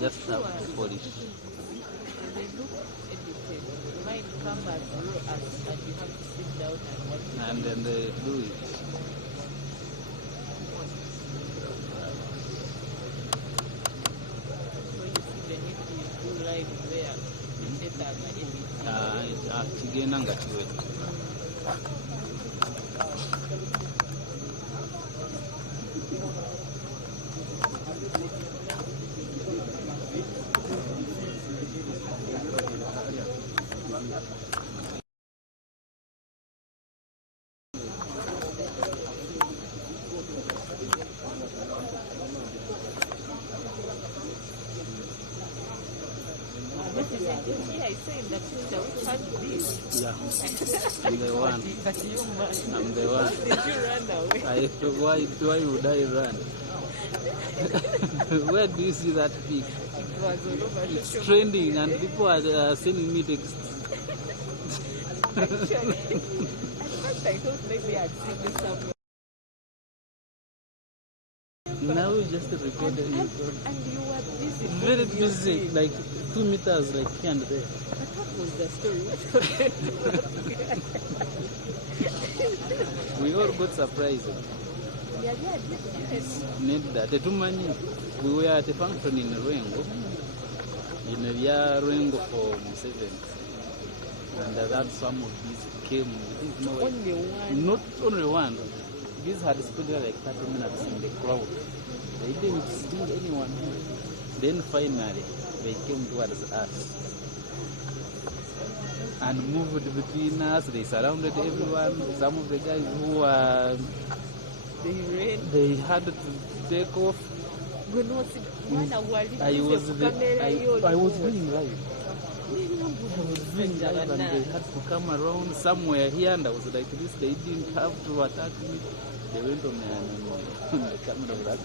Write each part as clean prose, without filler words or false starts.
Just have to polish. They look edited. It might come as raw as and you have to sit down and watch it. And then they do it. So you see the need to do live there. It's kigenda nga kiwedde. Yeah, I'm the one. I'm the one. Did you run away? Why would I run? Where do you see that pic? It was all over. It's trending and people are sending me texts. Actually, at first I thought maybe I'd seen this somewhere. Now we just recorded it. And you were busy. Very busy, like 2 meters, like here and there. But what was the story? We all got surprised. Yeah, Need that. We were at a function in Rwengo, in a Rwengo for Museveni. And that some of these came. only one. Not only one. These had spent like 30 minutes in the crowd. They didn't see anyone. Then finally, they came towards us and moved between us. They surrounded everyone. Some of the guys who were, they had to take off. I was doing live. And they had to come around somewhere here, and I was like this. They didn't have to attack me. They went on the camera. I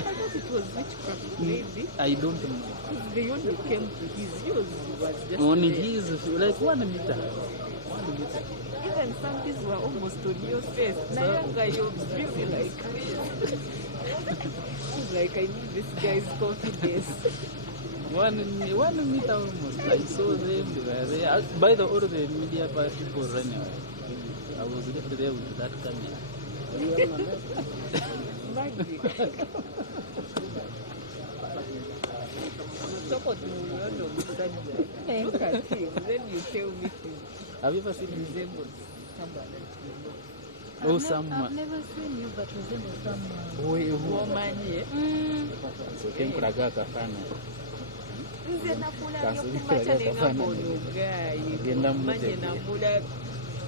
thought it was witchcraft, maybe. I don't know. They only came to his yours was just Only there. his, like 1 meter. Even some things were almost on your face. Nayanga, you're busy like this. Like, I need this guy's confidence. 1 meter almost. I saw them. They were there. By the order, the media people running away. I was left there with that camera. Magic. Look at him, then you tell me him. Have you ever seen him? Resembles somebody. Oh, someone. I've never seen you, but resemble someone. Woman, yeah. So, came Kragaka fan.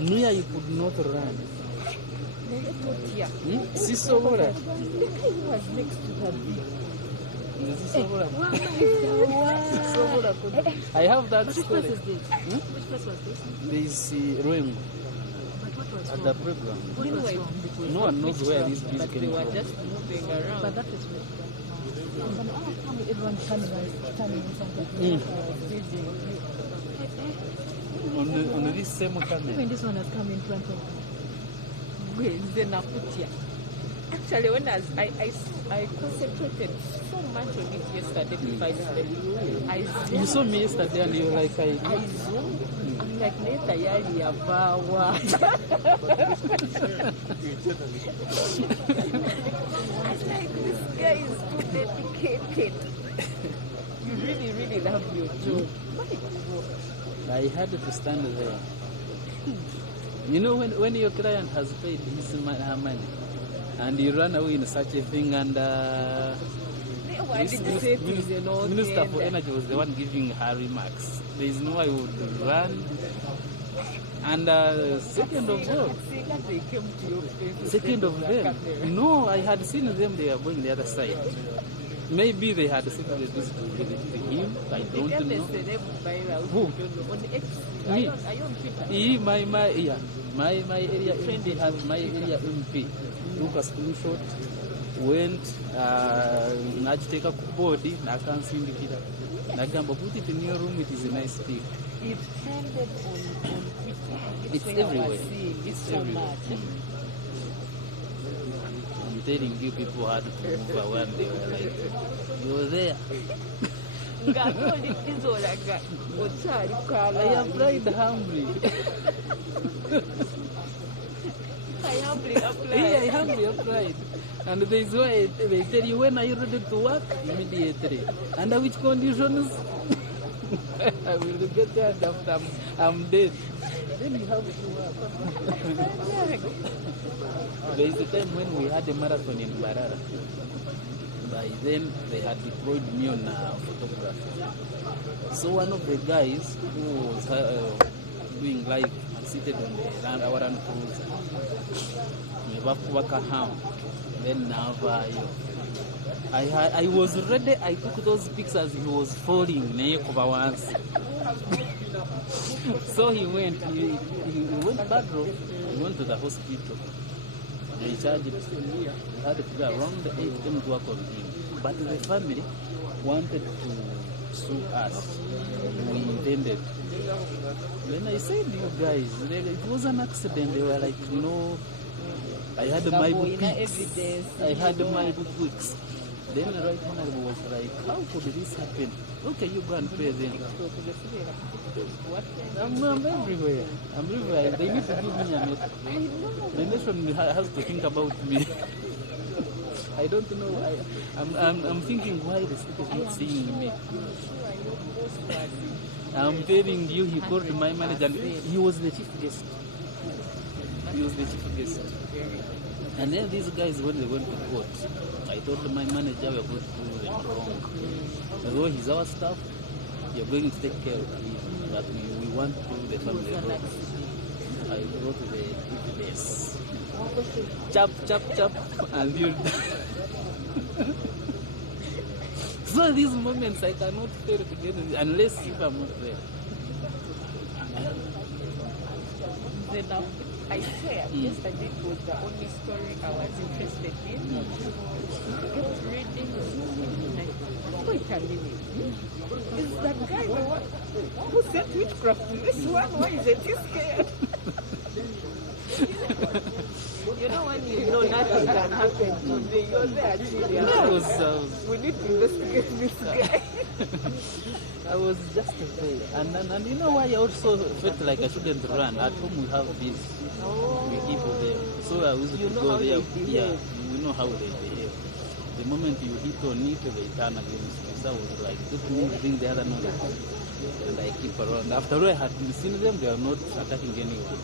Me, I could not run. Sisobora. He was next to her big. I have that Which story. place is this? Which place was this? This Rwengo But what was at wrong? the program. What was wrong? Because No one knows where this bees But they came were from. just moving But around. that is where everyone coming in something. On this same camera. Even this one has come in front of me. Actually, when I concentrated so much on it yesterday before I slept. You saw me yesterday and you were like, I zoomed. I'm like, later, yali yabawa. Like, this guy is too dedicated. really, really love your job. I had to stand there. You know, when your client has paid her money and you run away in such a thing, and Minister for Energy was the one giving her remarks. There is no way I would run. And second of all, no, I had seen them, they are going the other side. Maybe they had said this to him, I don't know. Who? Me. My area MP has my area MP. Took a screenshot, went, Najteka body, Nakansi, Nagamba, put it in your room, it is a nice thing. It trended on Twitter. It's everywhere. It's so much. I'm telling you, people had to move when they were like, you're there. I applied humbly. I humbly applied. Yeah, I humbly applied. And there is why they tell you, when are you ready to work? Immediately. Under which conditions? I will get there after I'm dead. Then you have to work. There is a time when we had a marathon in Barara. By then, they had deployed me on photography. So one of the guys who was doing live seated on our run cruiser, then I was ready. I took those pictures. He was falling once. So he went bad road. He went to the hospital. They charged him. He had to go around 8 them to work on him. But the family wanted to sue us. We intended. Then I said, you guys, it was an accident. They were like, I had my books. I had my books. Then the right honorable was like, how could this happen? Okay, you go and pay them. I'm everywhere. I'm everywhere. They need to give me a note. The nation has to think about me. I don't know. I'm thinking why the state is not seeing me. I'm telling you, he called my manager and he was the chief guest. And then these guys, when they went to court, I told my manager we are going to do them wrong. Although he's our staff, you're going to take care of him, but we want to do the family wrong. I wrote the evidence. Chap, and you're done. So these moments I cannot fail to get unless if I'm not there. I swear, yesterday was the only story I was interested in. I kept reading, like, wait a minute. Is that guy the one who said witchcraft to this one? Why isn't he scared? You know when you know nothing can happen today, you're there chilling. We need to investigate this guy. I was just there. And you know why I also felt like I shouldn't run? At home we have this. We keep them. So I was to go there. Yeah, we know how they behave. The moment you hit on it, they turn against me. So I was like, just bring the other knowledge. And I keep around. After all, I had seen them, they are not attacking anyone.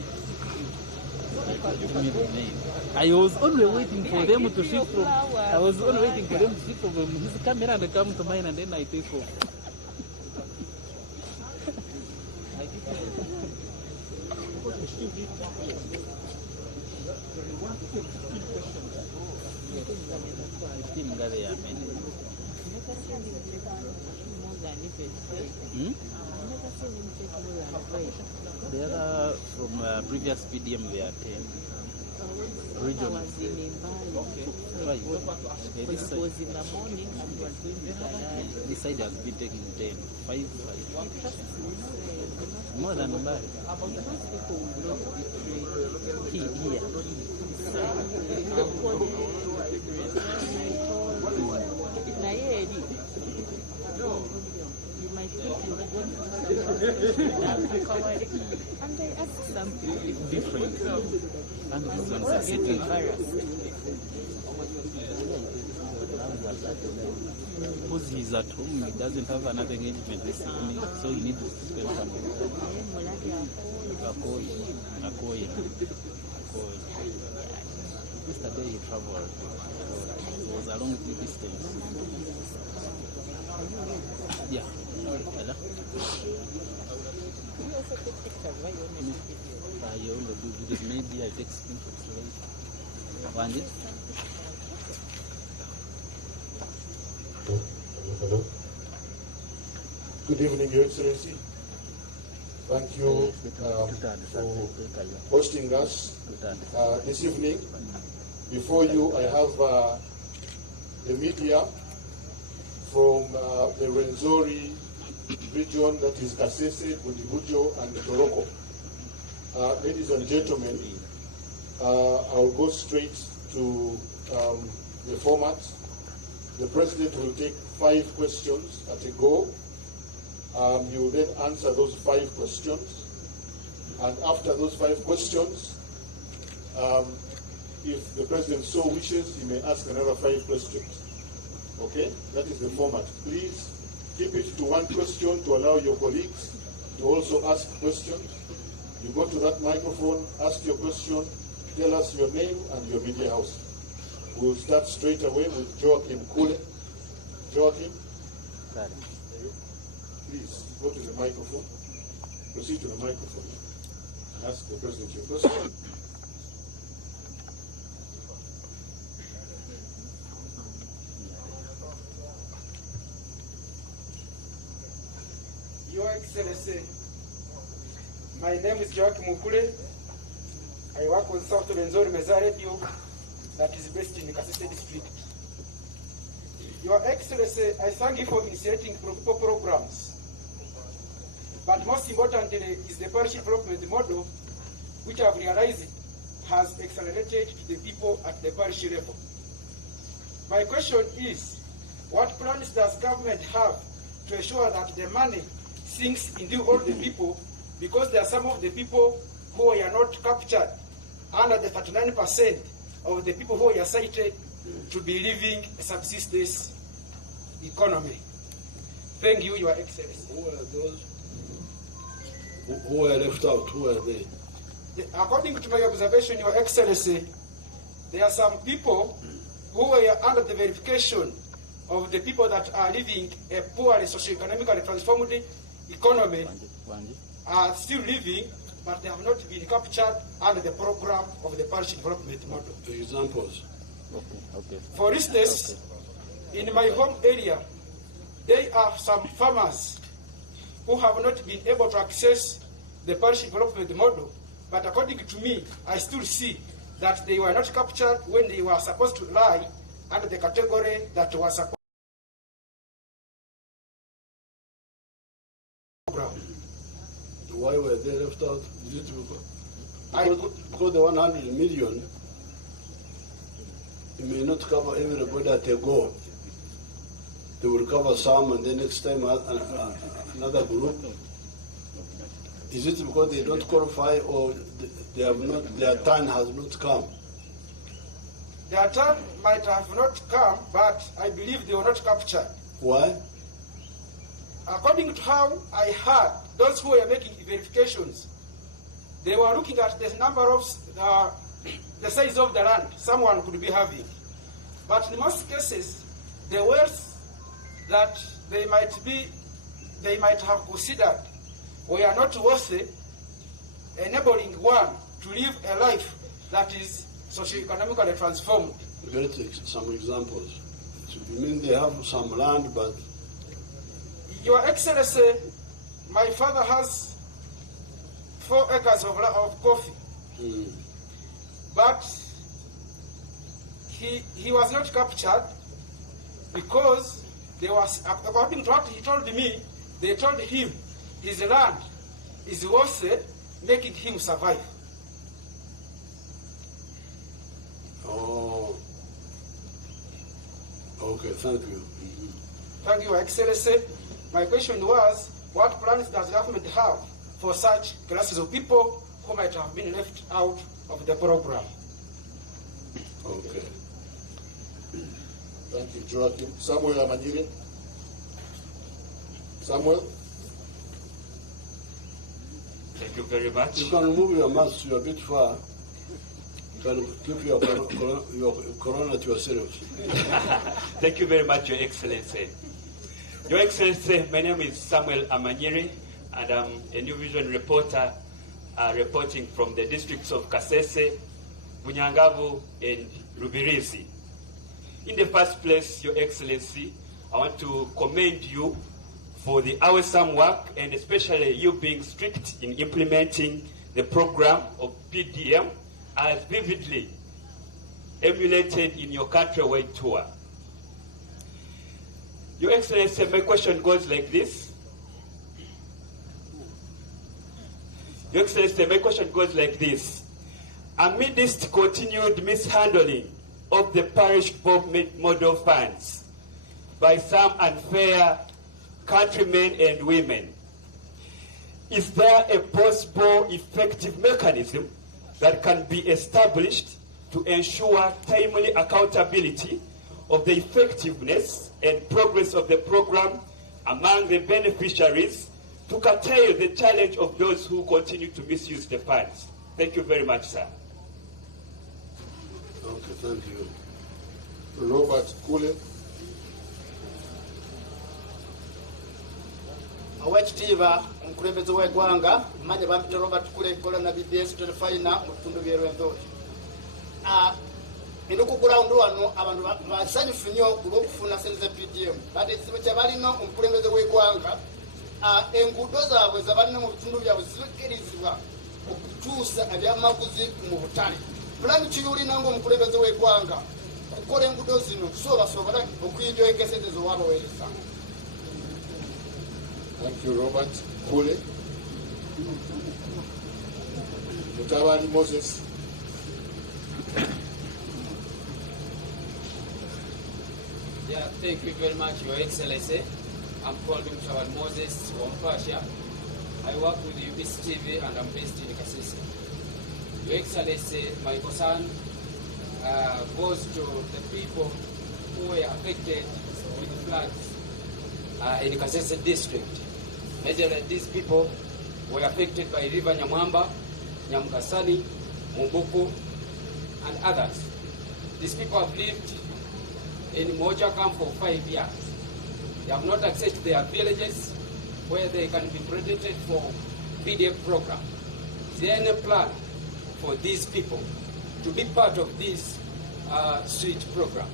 I was only waiting for them to shift from. I was only waiting for them to shift from his camera and come to mine, and then I take off. They are from previous PDM, they are 10. Regional. Right. This was in the morning and was doing this side has been taking 10. 5. More than that. Here. And they asked something different. And this one's a sitting virus. loves a Saturday. Because he's at home, he doesn't have another engagement this evening, so he needs to spend some time. Akoya. Yesterday he traveled. It was a long distance. Yeah. Hello? You also take pictures while you're on the video. I only do videos. Maybe I take screenshots later. Wanji? Hello. Good evening, Your Excellency. Thank you for hosting us this evening. Before you, I have the media from the Rwenzori region, that is Kasese, Budibujo, and Toroko. Ladies and gentlemen, I'll go straight to the format. The President will take 5 questions at a go. You will then answer those 5 questions. And after those 5 questions, if the President so wishes, he may ask another 5 questions. Okay? That is the format. Please keep it to 1 question to allow your colleagues to also ask questions. You go to that microphone, ask your question, tell us your name and your media house. We'll start straight away with Joachim Kule. Joachim, please go to the microphone. Proceed to the microphone. Ask the President your question. Your Excellency, my name is Joachim Mukule. I work with South Rwenzori Meza Radio that is based in the Kasese district. Your Excellency, I thank you for initiating people programs. But most importantly is the parish development model, which I've realized has accelerated to the people at the parish level. My question is, what plans does government have to ensure that the money sinks into all the people, because there are some of the people who are not captured under the 39% of the people who are cited to be living a subsistence economy. Thank you, Your Excellency. Who are those who were left out? Who are they? According to my observation, Your Excellency, there are some people who were under the verification of the people that are living a poorly socio-economically transformed economy, are still living, but they have not been captured under the program of the parish development model. Examples. Okay. For instance, in my home area, there are some farmers who have not been able to access the parish development model, but according to me, I still see that they were not captured when they were supposed to lie under the category that was supposed to program. Why were they left out? Is it because the 100 million, it may not cover everybody at a go. They will cover some, and the next time another group. Is it because they don't qualify, or they have not? Their turn has not come? Their turn might have not come, but I believe they were not captured. Why? According to how I heard, those who were making verifications, they were looking at the number of the size of the land someone could be having. But in most cases, the wealth that they might have considered were not worthy, enabling one to live a life that is socio-economically transformed. We're going to take some examples. So you mean they have some land, but... Your Excellency, my father has 4 acres of coffee, but he was not captured because there was, according to what he told me, they told him his land is worth making him survive. Oh, okay, thank you. Thank you, Your Excellency. My question was, what plans does the government have for such classes of people who might have been left out of the program? Okay. Thank you, Joachim. Samuel Amanyiri. Samuel? Thank you very much. You can remove your mask, you're a bit far. You can keep your corona to yourself. Thank you very much, Your Excellency. Your Excellency, my name is Samuel Amanyiri, and I'm a New Vision reporter reporting from the districts of Kasese, Bunyangavu, and Rubirizi. In the first place, Your Excellency, I want to commend you for the awesome work, and especially you being strict in implementing the program of PDM as vividly emulated in your countrywide tour. Your Excellency, my question goes like this. Your Excellency, my question goes like this. Amidst continued mishandling of the parish development model funds by some unfair countrymen and women, is there a possible effective mechanism that can be established to ensure timely accountability of the effectiveness and progress of the program among the beneficiaries to curtail the challenge of those who continue to misuse the funds? Thank you very much, sir. Okay, thank you. Robert Kule. Owekitiibwa omukulembeze w'eggwanga mmanye bampita Robert Kule nkola na BBS telefayina mu bitundu by'e Rwenzori. Ndi ku ground wano abantu basanyufu nnyo olw'okufuna ssente za PDM. Kati ekizibu kye balina omukulembeze w'eggwanga, enguudo zaabwe ze balina mu bitundu byabwe zikkirizibwa okutuusa ebyamaguzi mu butale. Pulani ki y'olina ng'omukulembeze w'eggwanga kukola enguudo zino tusobola okuyinjoyinga ssente z'owabaweereza? Thank you, Robert Kule. Mutabani Moses. Yeah, thank you very much, Your Excellency. I'm called Mutabani Moses Wampasha. I work with UBC TV and I'm based in Kasese. Your Excellency, my concern goes to the people who were affected with floods in Kasese district. Majorly these people were affected by River Nyamwamba, Nyamkasani, Mumbuku, and others. These people have lived in Moja camp for 5 years. They have not accessed their villages where they can be credited for PDF program. Is there any plan for these people to be part of this street program?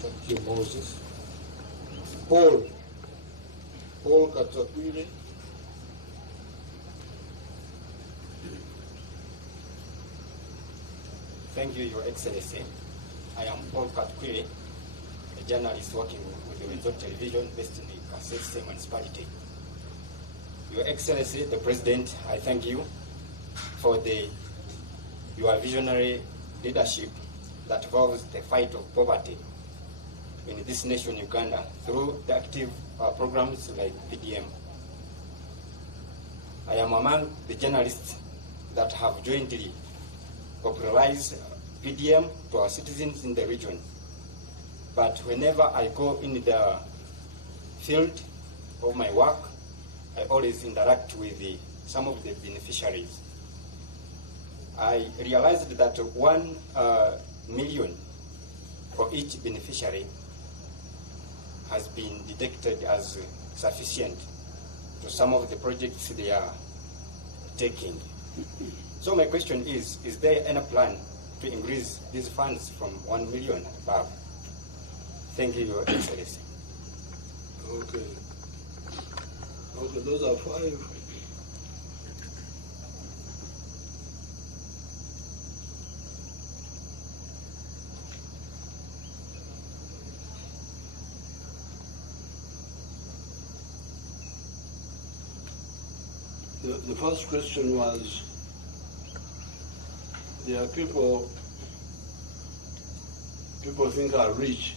Thank you, Moses. Paul Katakwile. Thank you, Your Excellency. I am Paul Katakwile, a journalist working with the Resort Television based in the Kasese municipality. Your Excellency, the President, I thank you for your visionary leadership that involves the fight of poverty in this nation, Uganda, through the active programs like PDM. I am among the journalists that have jointly popularized PDM to our citizens in the region. But whenever I go in the field of my work, I always interact with some of the beneficiaries. I realized that 1 million for each beneficiary has been detected as sufficient to some of the projects they are taking. So my question is there any plan to increase these funds from 1 million above? Thank you, Your Excellency. Okay. Okay, those are 5. The first question was, there are people think are rich,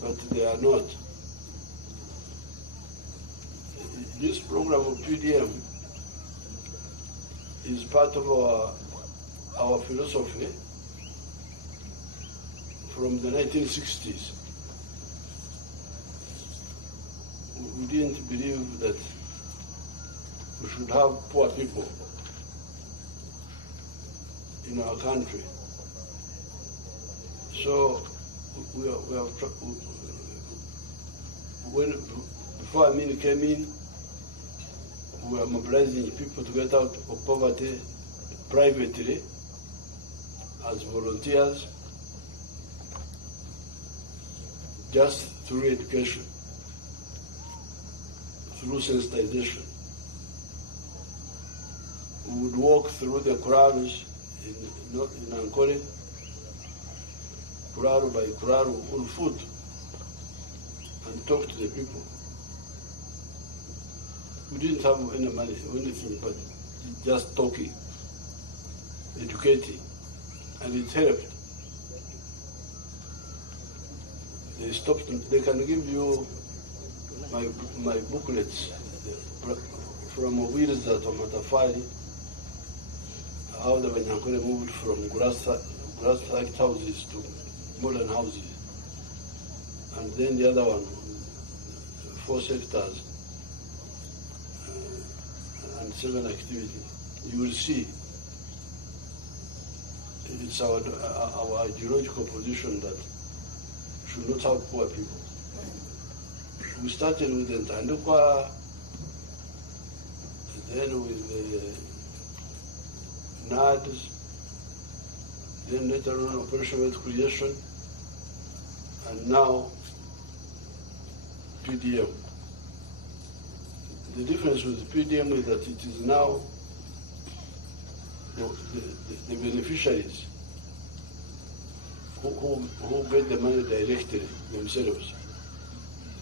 but they are not. This program of PDM is part of our philosophy from the 1960s. We didn't believe that we should have poor people in our country. So before Amin came in, we were mobilizing people to get out of poverty privately as volunteers, just through education, through sensitization. We would walk through the kraals in Ankole, kraal by kraal on foot, and talk to the people. We didn't have any money or anything, but just talking, educating, and it helped. They stopped. They can give you my booklets from wheels that are Matafari, how the Banyankole moved from grass-like houses to modern houses. And then the other one, 4 sectors and 7 activities. You will see it's our ideological position that should not have poor people. We started with the Ntandukwa, then with the NADs, then later on Operation Wealth Creation, and now PDM. The difference with PDM is that it is now the beneficiaries who get the money directly themselves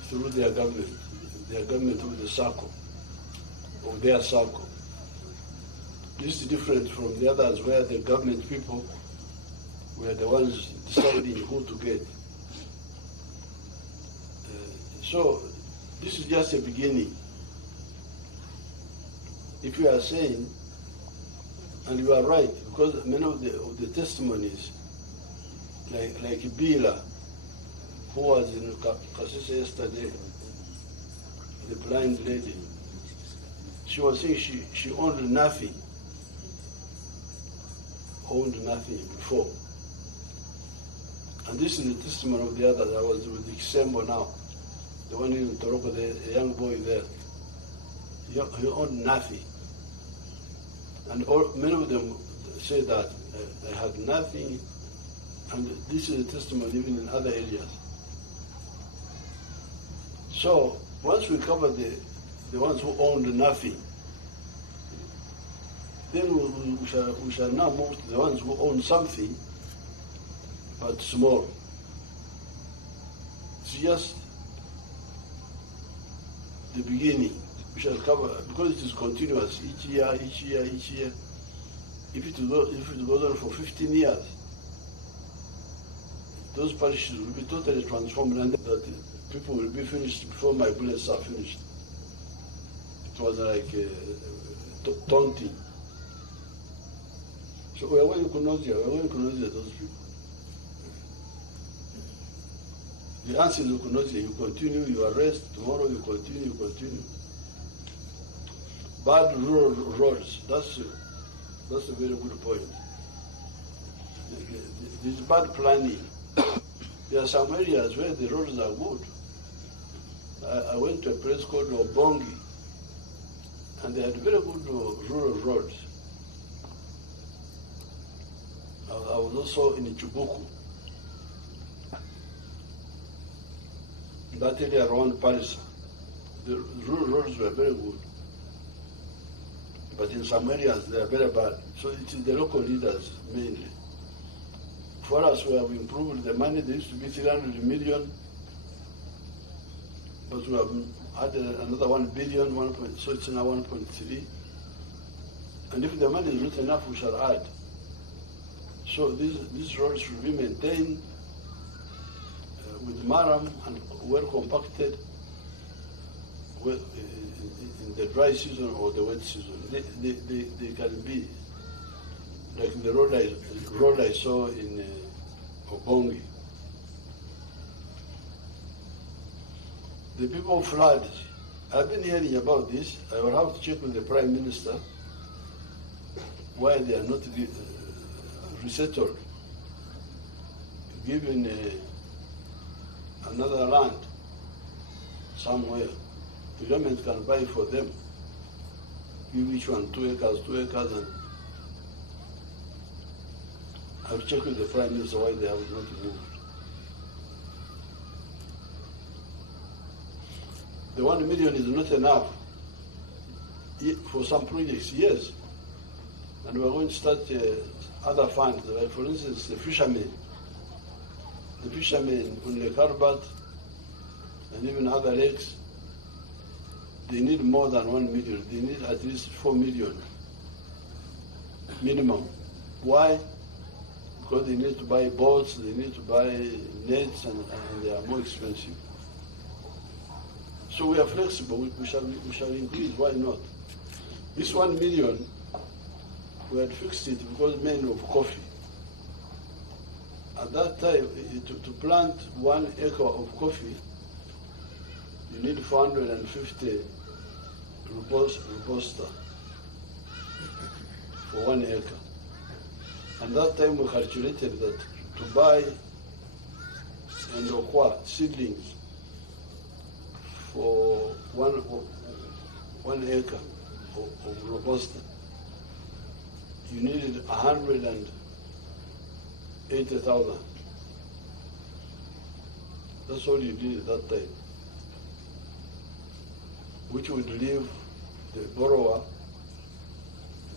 through their government of the circle, of their circle. This is different from the others where the government people were the ones deciding who to get. So this is just a beginning. If you are saying, and you are right, because many of the testimonies, like Bila, who was in Kasese yesterday, the blind lady, she was saying she owned nothing before. And this is the testimony of the others. I was with Isembo now, the one in Toroko, the young boy there. He owned nothing. And many of them say that they had nothing, and this is a testimony even in other areas. So once we cover the ones who owned nothing, then we shall now move to the ones who own something, but small. It's just the beginning. We shall cover, because it is continuous, each year. If it goes on for 15 years, those parishes will be totally transformed, and that people will be finished before my bullets are finished. It was like taunting. So we are going to Kunozia, those people. The answer is Kunozia, you continue, you arrest, tomorrow you continue. Bad rural roads, that's a very good point. There's bad planning. There are some areas where the roads are good. I went to a place called Obongi, and they had very good rural roads. I was also in Chubuku, that area around Paris. The rural roads were very good. But in some areas they are very bad. So it is the local leaders mainly. For us, we have improved the money. There used to be 300 million, but we have added another 1 billion, so it's now 1.3. And if the money is not enough, we shall add. So these roads should be maintained with maram and well compacted in the dry season or the wet season. They can be like the road I saw in Obongi. The people of flood, I've been hearing about this. I will have to check with the Prime Minister why they are not resettled, given another land somewhere. The government can buy for them, give each one 2 acres, and I'll check with the Prime Minister why they have not moved. The 1 million is not enough for some projects, yes. And we're going to start other funds, like for instance, the fishermen on the Karbat and even other lakes, they need more than 1 million. They need at least 4 million minimum. Why? Because they need to buy boats, they need to buy nets, and they are more expensive. So we are flexible. We shall increase. Why not? This 1 million, we had fixed it because mainly of coffee. At that time, to plant 1 acre of coffee, you need 450 robusta for 1 acre. And that time we calculated that to buy endokwa seedlings for 1 acre of robusta, you needed 180,000. That's all you did at that time, which would leave the borrower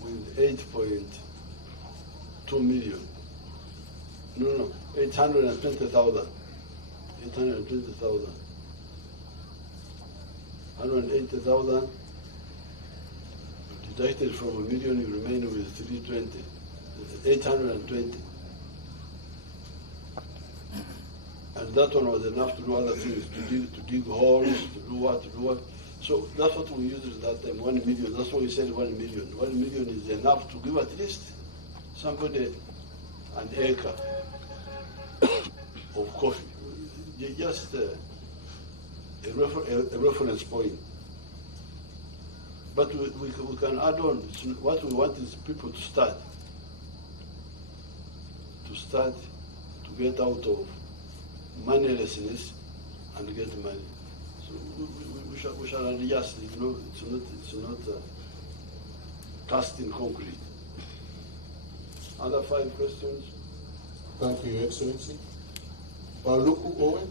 with 8.2 million. No, 820,000. 820,000. 180,000 deducted from a million, you remain with 320, 820. And that one was enough to do other things, to dig holes, to do what. So that's what we used at that time, 1 million. That's why we said 1 million. 1 million is enough to give at least somebody an acre of coffee. Just a reference point. But we can add on. What we want is people to start to get out of moneylessness and get money. So we shall adjust. It's not cast in concrete. Other 5 questions? Thank you, Your Excellency. Baluku Owen.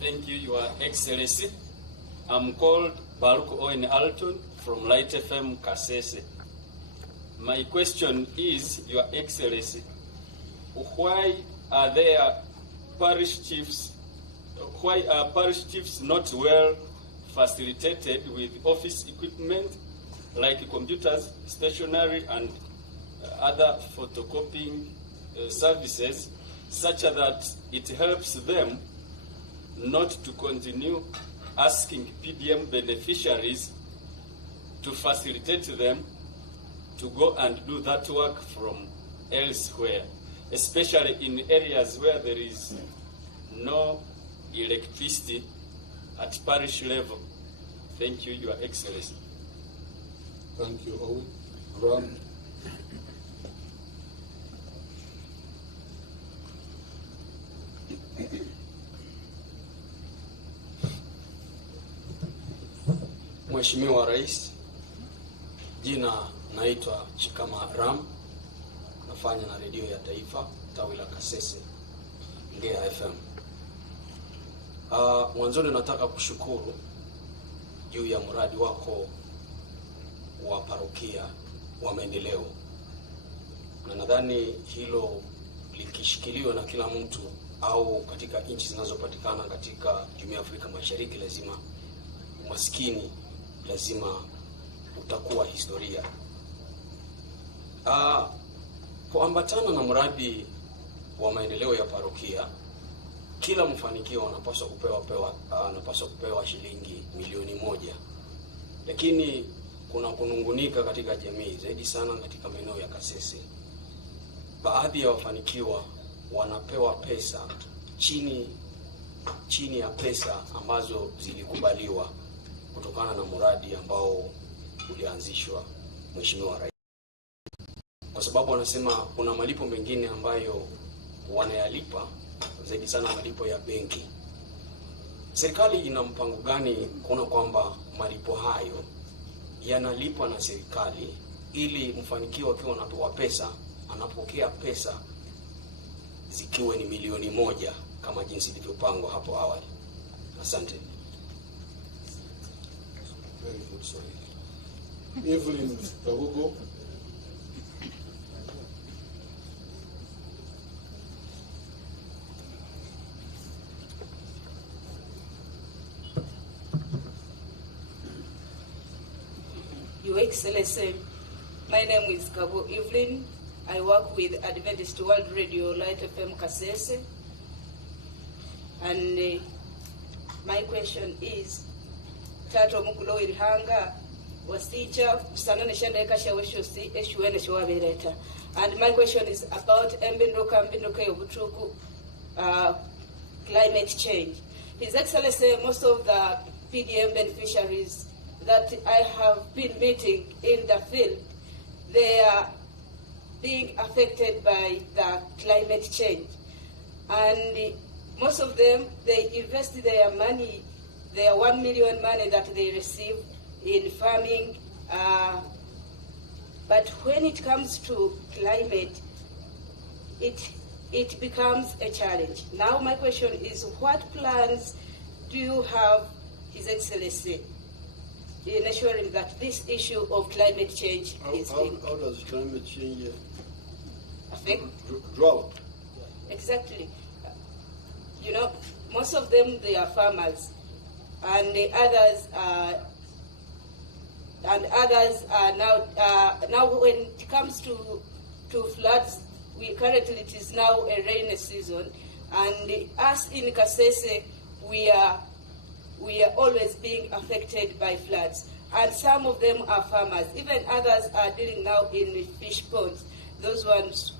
Thank you, Your Excellency. I'm called Baruch Owen Alton from Light FM Kasese. My question is, Your Excellency, why are parish chiefs not well facilitated with office equipment like computers, stationery, and other photocopying services, such that it helps them not to continue asking PDM beneficiaries to facilitate them to go and do that work from elsewhere, especially in areas where there is no electricity at parish level. Thank you, Your Excellency. Thank you, Owen. Ram. Mheshimiwa Rais, jina naitwa Chikama Ram, nafanya na redio ya taifa tawi la Kasese, Ngea FM. Mwanzoni nataka kushukuru juu ya mradi wako wa parokia wa maendeleo, na nadhani hilo likishikiliwa na kila mtu au katika nchi zinazopatikana katika Jumuiya ya Afrika Mashariki, lazima umaskini lazima utakuwa historia. Kuambatana na mradi wa maendeleo ya parokia, kila mfanikio anapaswa kupewa shilingi milioni 1. Lakini kuna kunungunika katika jamii zaidi sana katika maeneo ya Kasese. Baadhi ya wafanikiwa wanapewa pesa chini ya pesa ambazo zilikubaliwa kutokana na mradi ambao ulianzishwa Mheshimiwa Rais. Kwa sababu wanasema kuna malipo mengine ambayo wanayalipa zaidi sana malipo ya benki. Serikali ina mpango gani kuona kwamba malipo hayo yanalipwa na serikali ili mfanikiwa akiwa anapewa pesa, anapokea pesa zikiwe ni milioni 1 kama jinsi ilivyopangwa hapo awali? Asante. Very good, sorry. Evelyn Kabugo. Your Excellency, my name is Kabo Evelyn. I work with Adventist World Radio Light FM Kasese. And my question is, Tato Mukulo Irhanga was teacher, Sanana Shandeka Shaweshosi, Eshuene Shawabereta. And my question is about Mbindoka Obutuku climate change. His Excellency, most of the PDM beneficiaries that I have been meeting in the field, they are being affected by the climate change. And most of them, they invest their money, their 1 million money that they receive in farming. But when it comes to climate, it becomes a challenge. Now my question is, what plans do you have, His Excellency, in ensuring that this issue of climate change is being... How does climate change affect? Drought. Exactly. You know, most of them, they are farmers, and the others are now when it comes to floods, currently it is now a rainy season, and us in Kasese, we are always being affected by floods, and some of them are farmers. Even others are dealing now in fish ponds. Those ones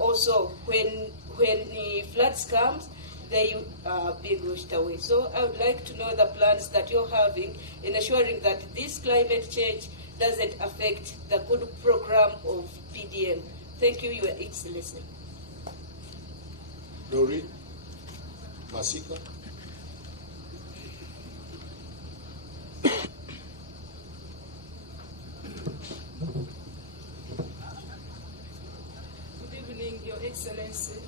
also, when the floods comes, they are being washed away. So I would like to know the plans that you're having in ensuring that this climate change doesn't affect the good program of PDM. Thank you, Your Excellency. Dori Masika. Good evening, Your Excellency.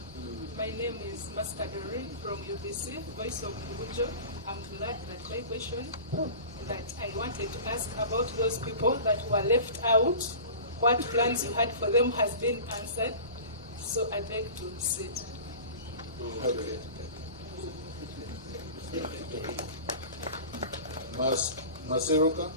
My name is Maskadori from UBC, Voice of Bujo. I'm glad that my question that I wanted to ask about those people that were left out, what plans you had for them has been answered. So I'd like to sit. Okay. Maseroka.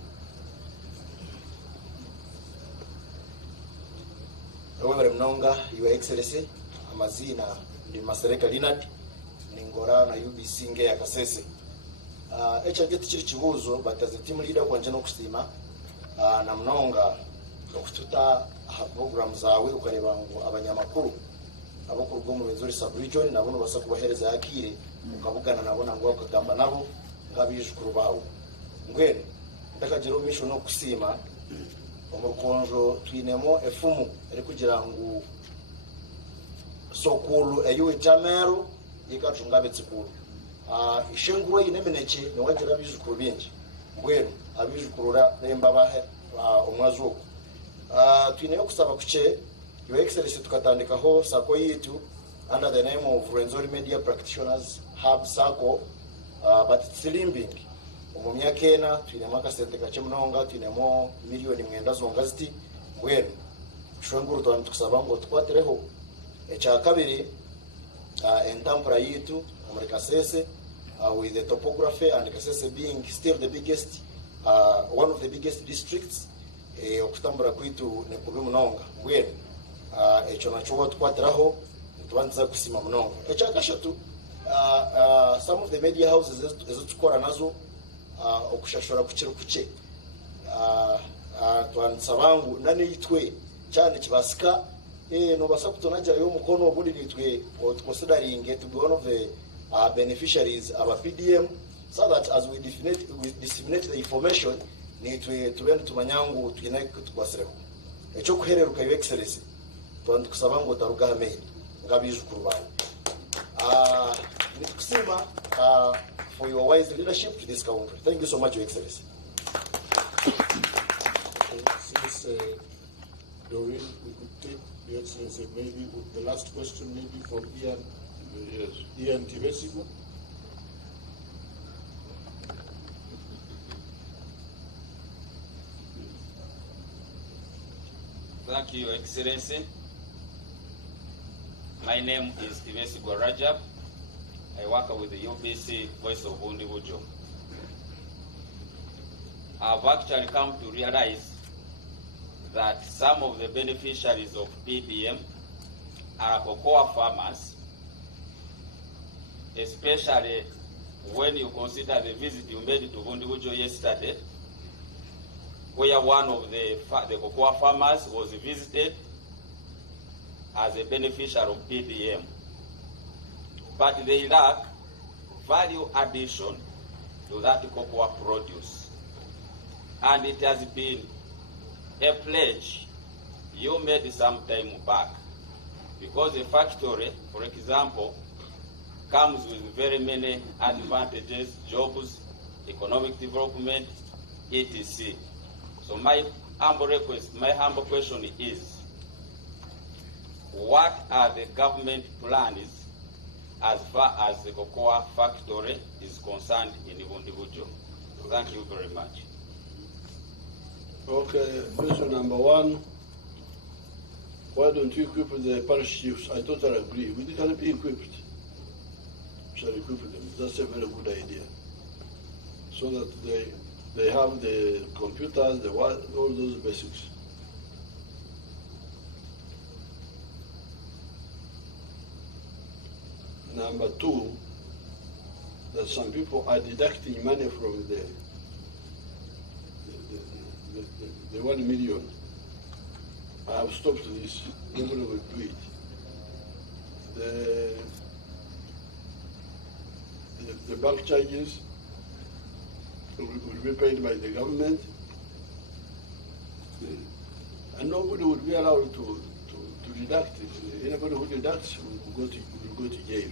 However, Mnonga, Your Excellency, amazina ndi Masereka Linard ningora na UBC nge ya Kasese. Echa geti chiri chibuzo but as a team leader kwanje no kusima na Mnonga okututa ha program zawe ukareba ngo abanyamakuru abakuru bwo mu Rwenzori sub region nabo basa kubahereza yakire ukavugana nabo nango akagamba nabo ngabijukuru bawo ngwene ndakagero misho no kusima omukonjo twinemo efumu ari kugira ngo sokulu eyo etamero yikatungabe tsikulu ishenguro yinemeneche newagira bijukuru bingi ngwene abijukurura nemba bahe omwazo twineyo kusaba kuche Your Excellency tukatandikaho sako yitu under the name of Rwenzori Media Practitioners Hub Sako, but it's limbing mu myaka ena twinemo akasente gace Mnonga twinemo miliyoni 9 zonga ziti ngwene shwenguru twa tukusaba ngo twatireho echa kabiri entampura yitu muri Kasese with the topography and Kasese being still the biggest one of the biggest districts okutambura kwitu ne kubi Mnonga ngwene echo nacho twatiraho tubanza kusima Mnonga echa kashatu some of the media houses ezo tukora nazo okushashora kuchiro kuche twansabangu nanitwe cyane kibasika nobasa kutonajyayo umukono obundi nitwe considering to be one of the beneficiaries of a PDM, so that as we disseminate the information nitwe tubende tumanyangu twinaye kutwasireho ekyo kuhereruka Your Excellency twandikusaba ngo darugame ngabijukuru bane nikusimba for your wise leadership to this country. Thank you so much, Your Excellency. Since Doreen, we could take Your Excellency maybe the last question maybe from Ian. Yes. Ian Tivesigo. Thank you, Your Excellency. My name is Tivesigo Rajab. I work with the UBC Voice of Bundibujo. I've actually come to realize that some of the beneficiaries of PDM are cocoa farmers, especially when you consider the visit you made to Bundibujo yesterday, where one of the cocoa farmers was visited as a beneficiary of PDM. But they lack value addition to that cocoa produce. And it has been a pledge you made some time back, because a factory, for example, comes with very many advantages, jobs, economic development, etc. So my humble question is, what are the government plans as far as the cocoa factory is concerned in Bundibujo? Thank you very much. Okay, question number one. Why don't you equip the parish chiefs? I totally agree. We can be equipped. We shall equip them. That's a very good idea. So that they have the computers, all those basics. Number two, that some people are deducting money from the 1 million. I have stopped this. Nobody will do it. The bank charges will be paid by the government, and nobody would be allowed to deduct it. Anybody who deducts will go to jail.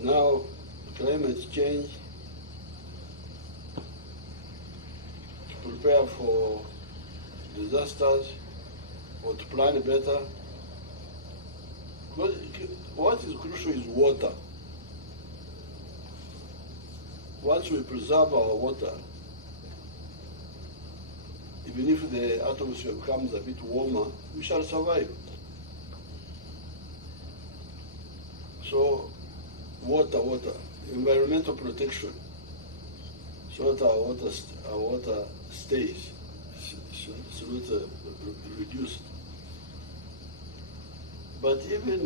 Now, climate change, to prepare for disasters or to plan better. What is crucial is water. Once we preserve our water, even if the atmosphere becomes a bit warmer, we shall survive. So, water, environmental protection, so that our water stays, so not reduced. But even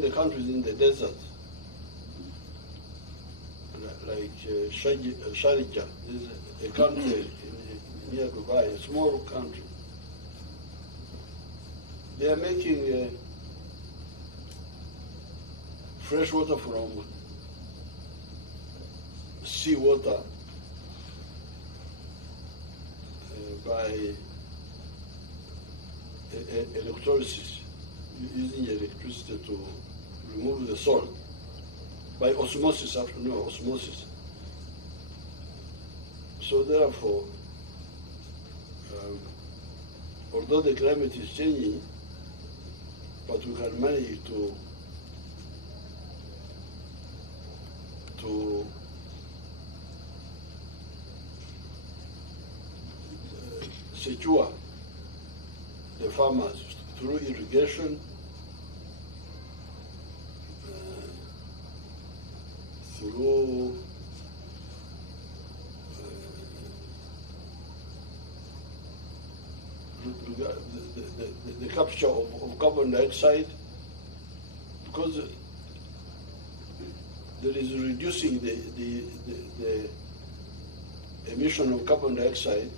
the countries in the desert, like Sharjah, is a country near Dubai, a small country. They are making fresh water from seawater by electrolysis, using electricity to remove the salt by osmosis. Osmosis. So therefore, although the climate is changing, but we can manage to secure the farmers through irrigation, through the capture of carbon dioxide, because there is reducing the emission of carbon dioxide.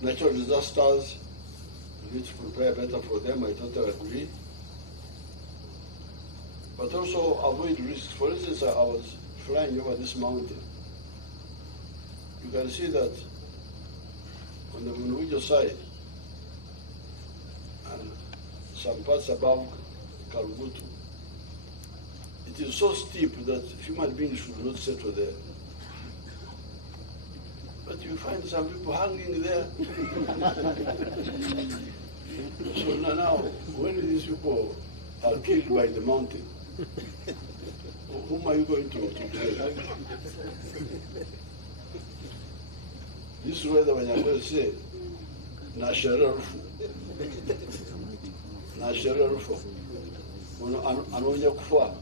Natural disasters, we need to prepare better for them, I totally agree. But also avoid risks. For instance, I was flying over this mountain. You can see that on the Mungujo side, and some parts above Karugutu, it is so steep that human beings should not settle there. But you find some people hanging there. So now, when these people are killed by the mountain, whom are you going to blame? This is where the Wanyamwezi say, na sheria rufu. Na sheria rufu. Anonya kufa.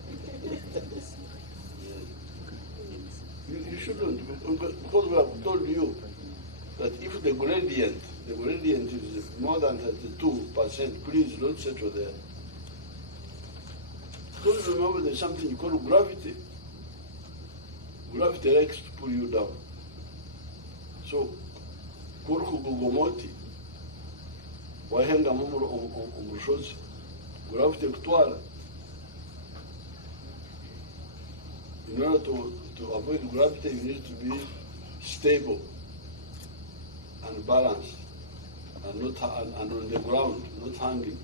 You shouldn't, because we have told you that if the gradient is more than 32%, please don't settle there. Because remember there's something you call gravity. Gravity likes to pull you down. So, kuruku gugomoti, wahenga mumushozi, gravity kutwala. In order to avoid gravity, you need to be stable and balanced, and on the ground, not hanging.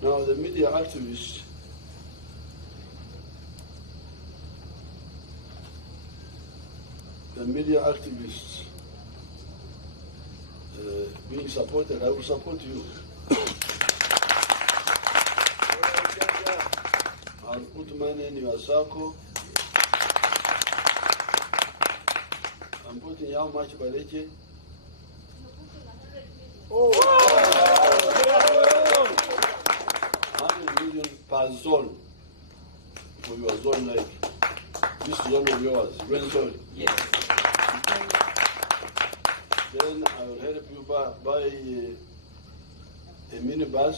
Now the media activists being supported, I will support you. I'll put money in your circle. I'm putting how much, Baleche? Per zone for your zone, like this zone of yours, red zone. Yes. Then I will help you buy a minibus.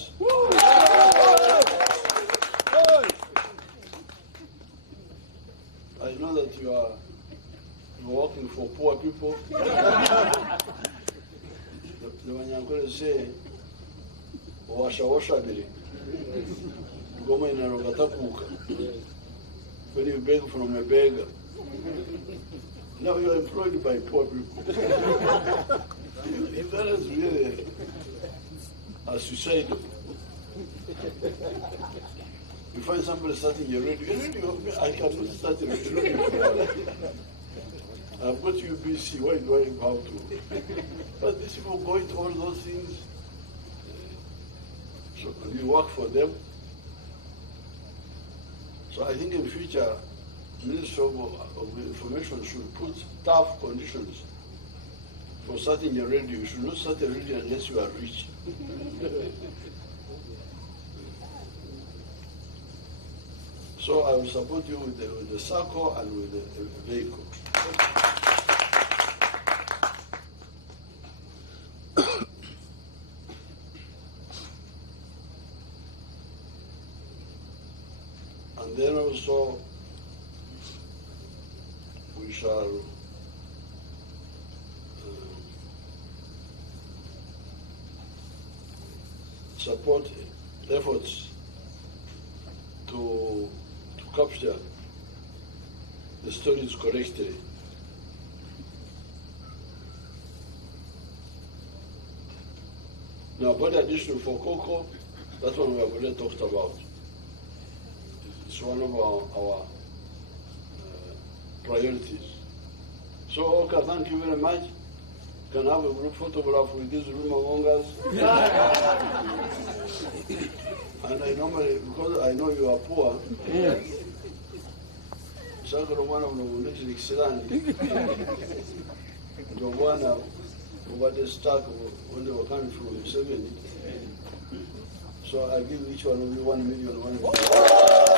I know that you're working for poor people. The Wanyankole say, washa bili. When you beg from a beggar. Now you are employed by poor people. If that is really a suicide, you find somebody starting a radio, I cannot start a radio. I've got UBC, why do I have to? But these people go into all those things. So you work for them. So I think in future, Ministry of Information should put tough conditions for starting a radio. You should not start a radio unless you are rich. So I will support you with the circle and with the vehicle. And then also we shall support efforts to capture the stories correctly. Now, body addition for cocoa, that one we have already talked about. It's one of our priorities. So, okay, thank you very much. Can I have a group photograph with this room among us? And I normally, because I know you are poor, Shangro one of the military Xilandi, the one what is stuck when they were coming from Museveni. So I give each one of you 1 million, 1 million.